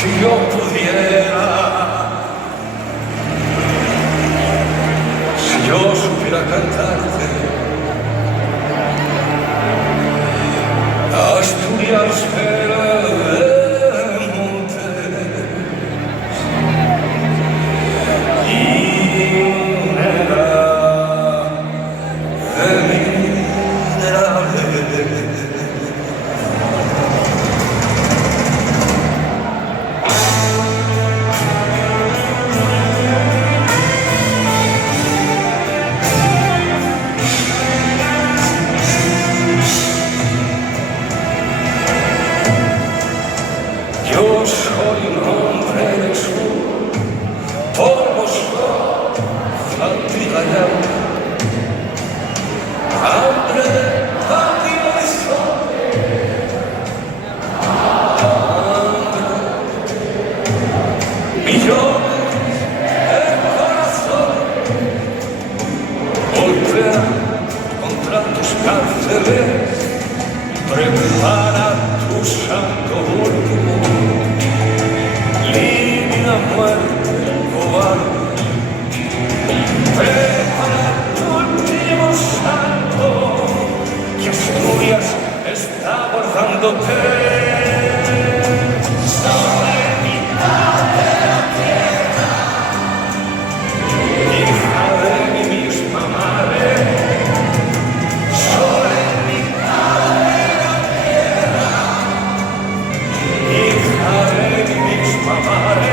Si yo pudiera, si yo supiera cantarte, Asturias Montes y negra de minerales. Yo soy un hombre del sur, polvo soy, fatiga y hambre de patio de sol, hambre, millones de corazones golpean contra tus cárceles, prepara tu santo último. Línea muerte, cobarde, prepara tu último salto, que Asturias está guardándote. Sobre mitad de la tierra, hija de mi misma madre, sobre mitad de la tierra, hija de mi misma madre.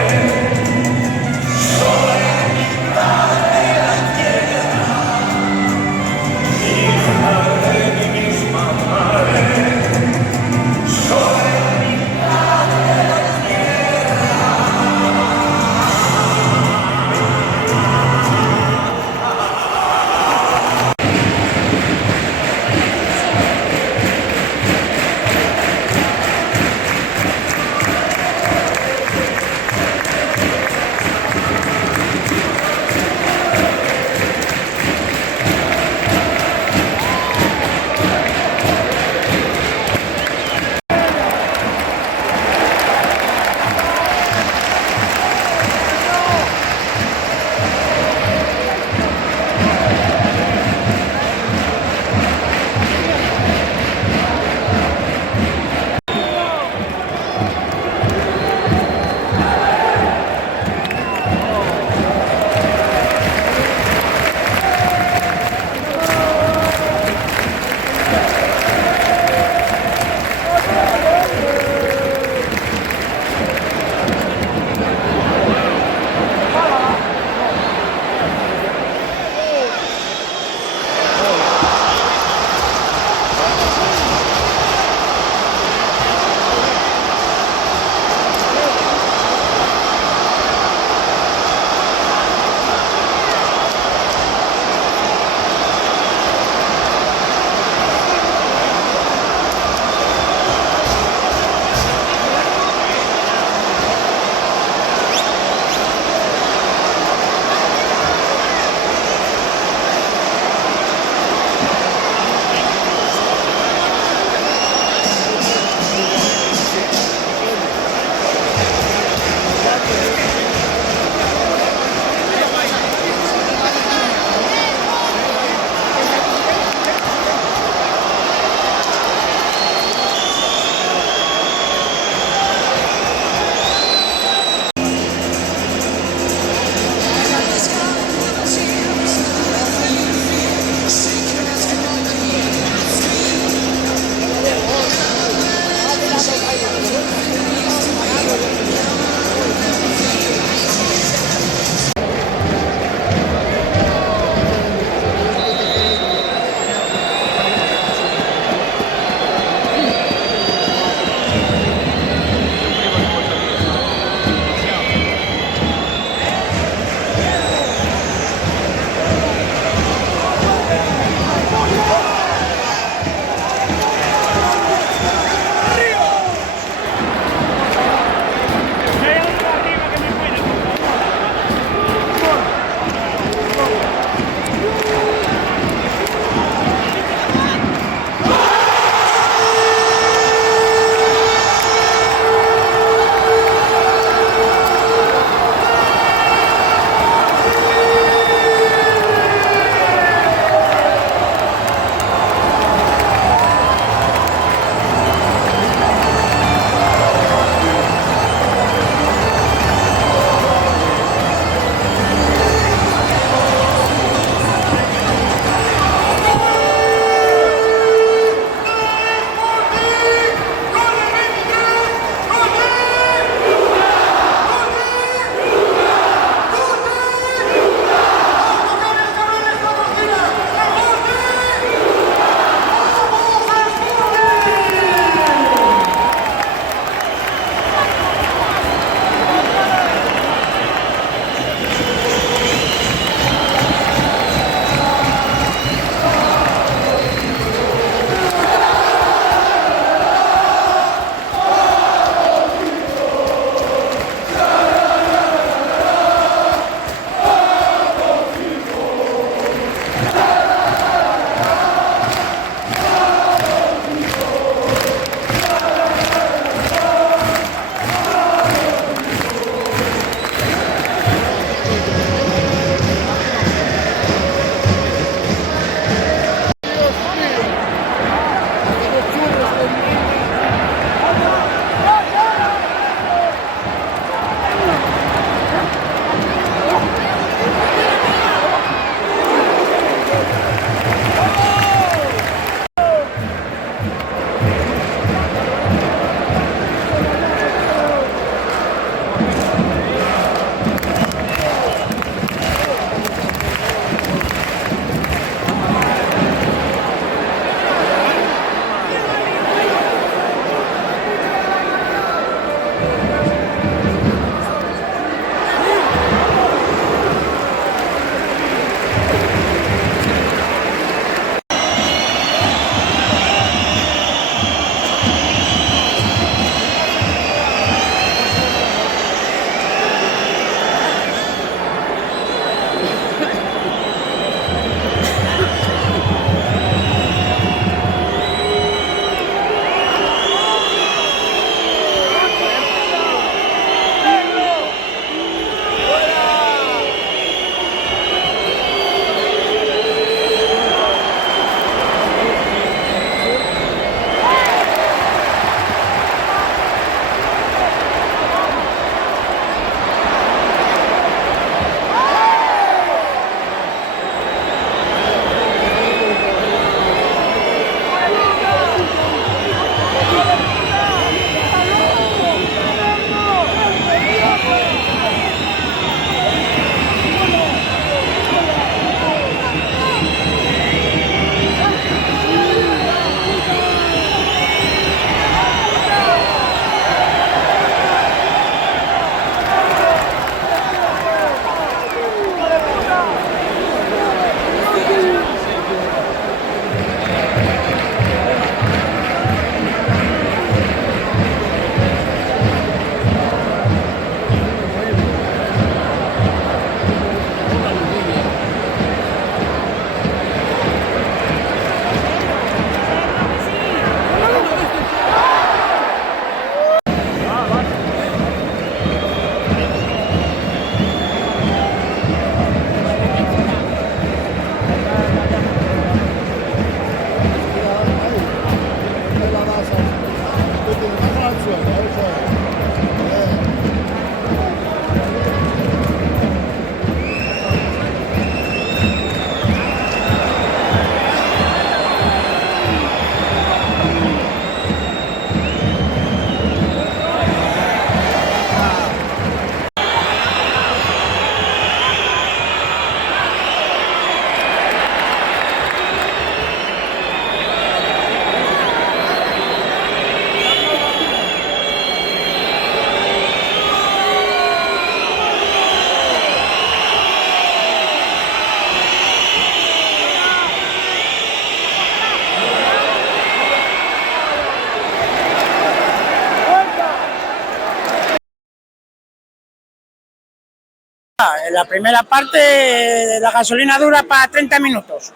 En la primera parte la gasolina dura para 30 minutos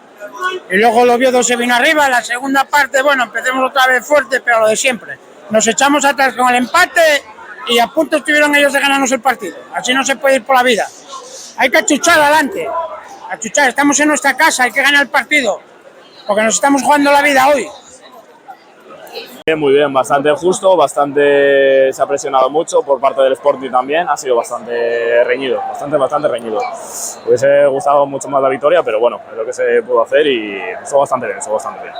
y luego el Oviedo se vino arriba. En la segunda parte, bueno, empecemos otra vez fuerte, pero lo de siempre. Nos echamos atrás con el empate y a punto estuvieron ellos de ganarnos el partido. Así no se puede ir por la vida. Hay que achuchar adelante. Achuchar, estamos en nuestra casa, hay que ganar el partido, porque nos estamos jugando la vida hoy. Muy bien, bastante justo, se ha presionado mucho por parte del Sporting también, ha sido bastante reñido, bastante reñido. Hubiese gustado mucho más la victoria, pero bueno, es lo que se pudo hacer y estuvo bastante bien, estuvo bastante bien.